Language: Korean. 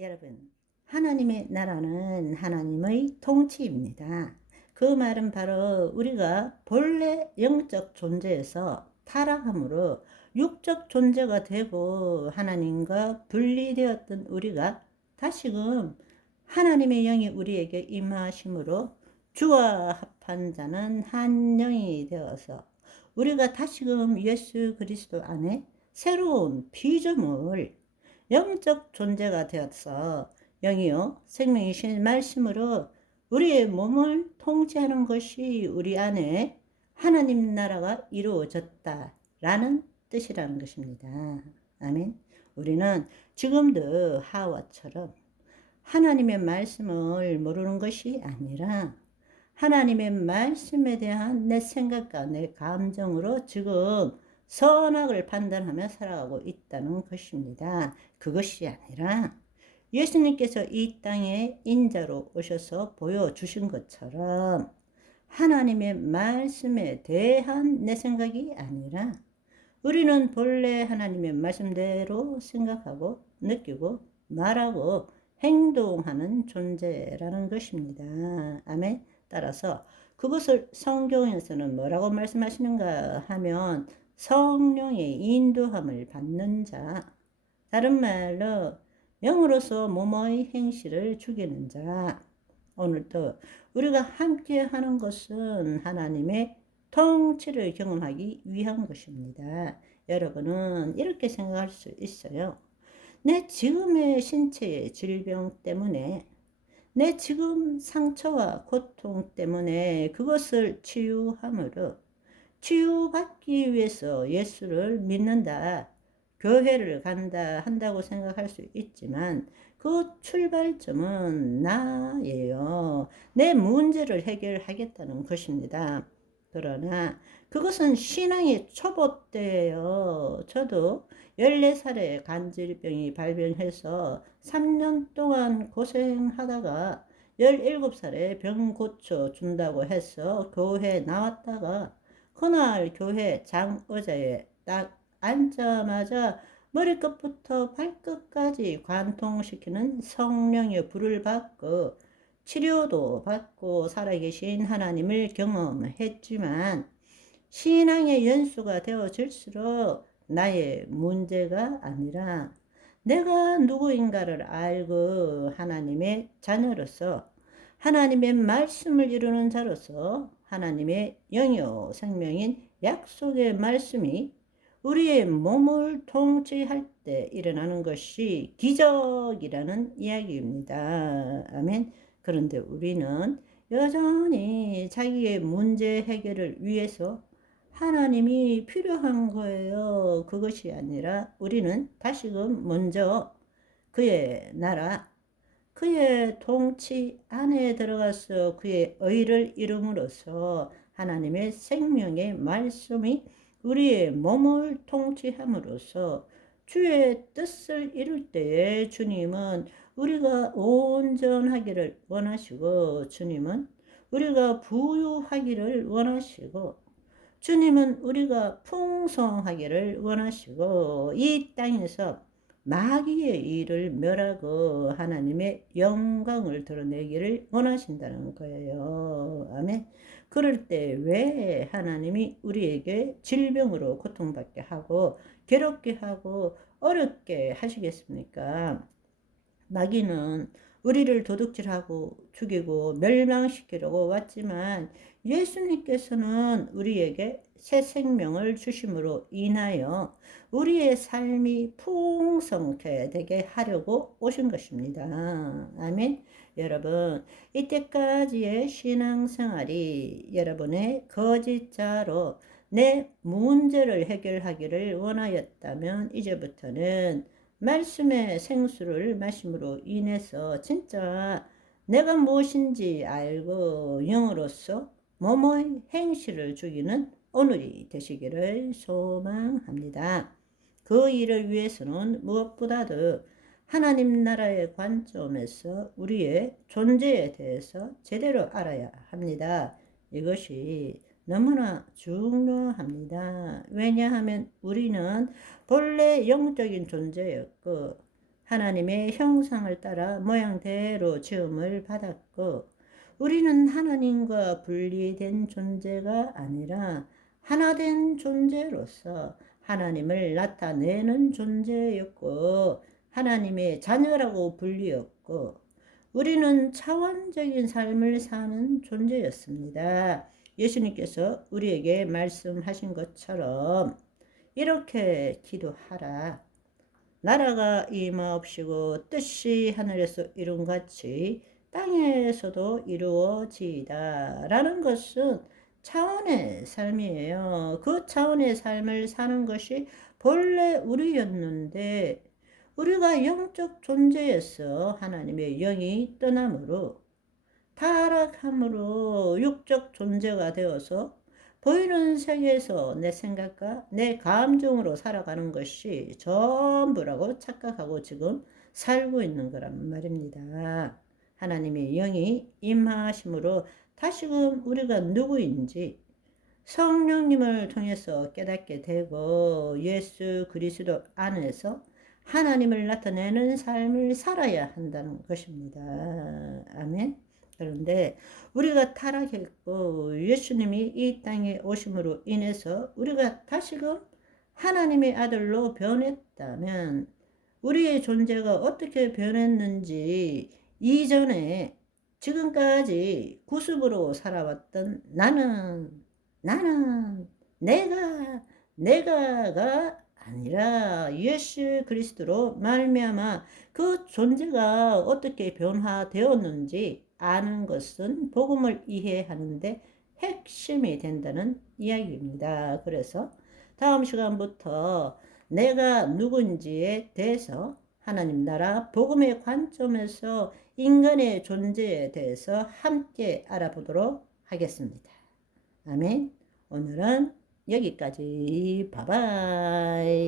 여러분, 하나님의 나라는 하나님의 통치입니다. 그 말은 바로 우리가 본래 영적 존재에서 타락함으로 육적 존재가 되고 하나님과 분리되었던 우리가 다시금 하나님의 영이 우리에게 임하심으로 주와 합한 자는 한 영이 되어서 우리가 다시금 예수 그리스도 안에 새로운 피조물, 영적 존재가 되어서 영이요 생명이신 말씀으로 우리의 몸을 통치하는 것이 우리 안에 하나님 나라가 이루어졌다라는 뜻이라는 것입니다. 아멘. 우리는 지금도 하와처럼 하나님의 말씀을 모르는 것이 아니라 하나님의 말씀에 대한 내 생각과 내 감정으로 지금 선악을 판단하며 살아가고 있다는 것입니다. 그것이 아니라 예수님께서 이 땅에 인자로 오셔서 보여주신 것처럼 하나님의 말씀에 대한 내 생각이 아니라 우리는 본래 하나님의 말씀대로 생각하고 느끼고 말하고 행동하는 존재라는 것입니다. 아멘. 따라서 그것을 성경에서는 뭐라고 말씀하시는가 하면 성령의 인도함을 받는 자, 다른 말로 영으로서 몸의 행실을 죽이는 자. 오늘도 우리가 함께 하는 것은 하나님의 통치를 경험하기 위한 것입니다. 여러분은 이렇게 생각할 수 있어요. 내 지금의 신체의 질병 때문에, 내 지금 상처와 고통 때문에 그것을 치유함으로 치유받기 위해서 예수를 믿는다, 교회를 간다 한다고 생각할 수 있지만 그 출발점은 나예요. 내 문제를 해결하겠다는 것입니다. 그러나 그것은 신앙의 초보 때예요. 저도 14살에 간질병이 발병해서 3년 동안 고생하다가 17살에 병 고쳐준다고 해서 교회 나왔다가 그날 교회 장의자에 딱 앉자마자 머리끝부터 발끝까지 관통시키는 성령의 불을 받고 치료도 받고 살아계신 하나님을 경험했지만 신앙의 연수가 되어질수록 나의 문제가 아니라 내가 누구인가를 알고 하나님의 자녀로서 하나님의 말씀을 이루는 자로서 하나님의 영이요 생명인 약속의 말씀이 우리의 몸을 통치할 때 일어나는 것이 기적이라는 이야기입니다. 아멘. 그런데 우리는 여전히 자기의 문제 해결을 위해서 하나님이 필요한 거예요. 그것이 아니라 우리는 다시금 먼저 그의 나라, 그의 통치 안에 들어가서 그의 의를 이룸으로써 하나님의 생명의 말씀이 우리의 몸을 통치함으로써 주의 뜻을 이룰 때에 주님은 우리가 온전하기를 원하시고 주님은 우리가 부유하기를 원하시고 주님은 우리가 풍성하기를 원하시고 이 땅에서 마귀의 일을 멸하고 하나님의 영광을 드러내기를 원하신다는 거예요. 아멘. 그럴 때 왜 하나님이 우리에게 질병으로 고통받게 하고 괴롭게 하고 어렵게 하시겠습니까? 마귀는 우리를 도둑질하고 죽이고 멸망시키려고 왔지만 예수님께서는 우리에게 새 생명을 주심으로 인하여 우리의 삶이 풍성케 되게 하려고 오신 것입니다. 아멘. 여러분, 이때까지의 신앙생활이 여러분의 거짓자로 내 문제를 해결하기를 원하였다면 이제부터는 말씀의 생수를 마심으로 인해서 진짜 내가 무엇인지 알고 영으로서 몸의 행실을 죽이는 오늘이 되시기를 소망합니다. 그 일을 위해서는 무엇보다도 하나님 나라의 관점에서 우리의 존재에 대해서 제대로 알아야 합니다. 이것이 너무나 중요합니다. 왜냐하면 우리는 본래 영적인 존재였고 하나님의 형상을 따라 모양대로 지음을 받았고, 우리는 하나님과 분리된 존재가 아니라 하나된 존재로서 하나님을 나타내는 존재였고, 하나님의 자녀라고 불리었고, 우리는 차원적인 삶을 사는 존재였습니다. 예수님께서 우리에게 말씀하신 것처럼 이렇게 기도하라. 나라가 임하옵시고 뜻이 하늘에서 이룬 같이 땅에서도 이루어지이다. 라는 것은 차원의 삶이에요. 그 차원의 삶을 사는 것이 본래 우리였는데, 우리가 영적 존재에서 하나님의 영이 떠남으로, 타락함으로 육적 존재가 되어서 보이는 세계에서 내 생각과 내 감정으로 살아가는 것이 전부라고 착각하고 지금 살고 있는 거란 말입니다. 하나님의 영이 임하심으로 다시금 우리가 누구인지 성령님을 통해서 깨닫게 되고, 예수 그리스도 안에서 하나님을 나타내는 삶을 살아야 한다는 것입니다. 아멘. 그런데 우리가 타락했고 예수님이 이 땅에 오심으로 인해서 우리가 다시금 하나님의 아들로 변했다면, 우리의 존재가 어떻게 변했는지, 이전에 지금까지 구습으로 살아왔던 나는 내가가 아니라 예수 그리스도로 말미암아 그 존재가 어떻게 변화되었는지 아는 것은 복음을 이해하는데 핵심이 된다는 이야기입니다. 그래서 다음 시간부터 내가 누군지에 대해서 하나님 나라 복음의 관점에서 인간의 존재에 대해서 함께 알아보도록 하겠습니다. 아멘. 오늘은 여기까지. 바이바이.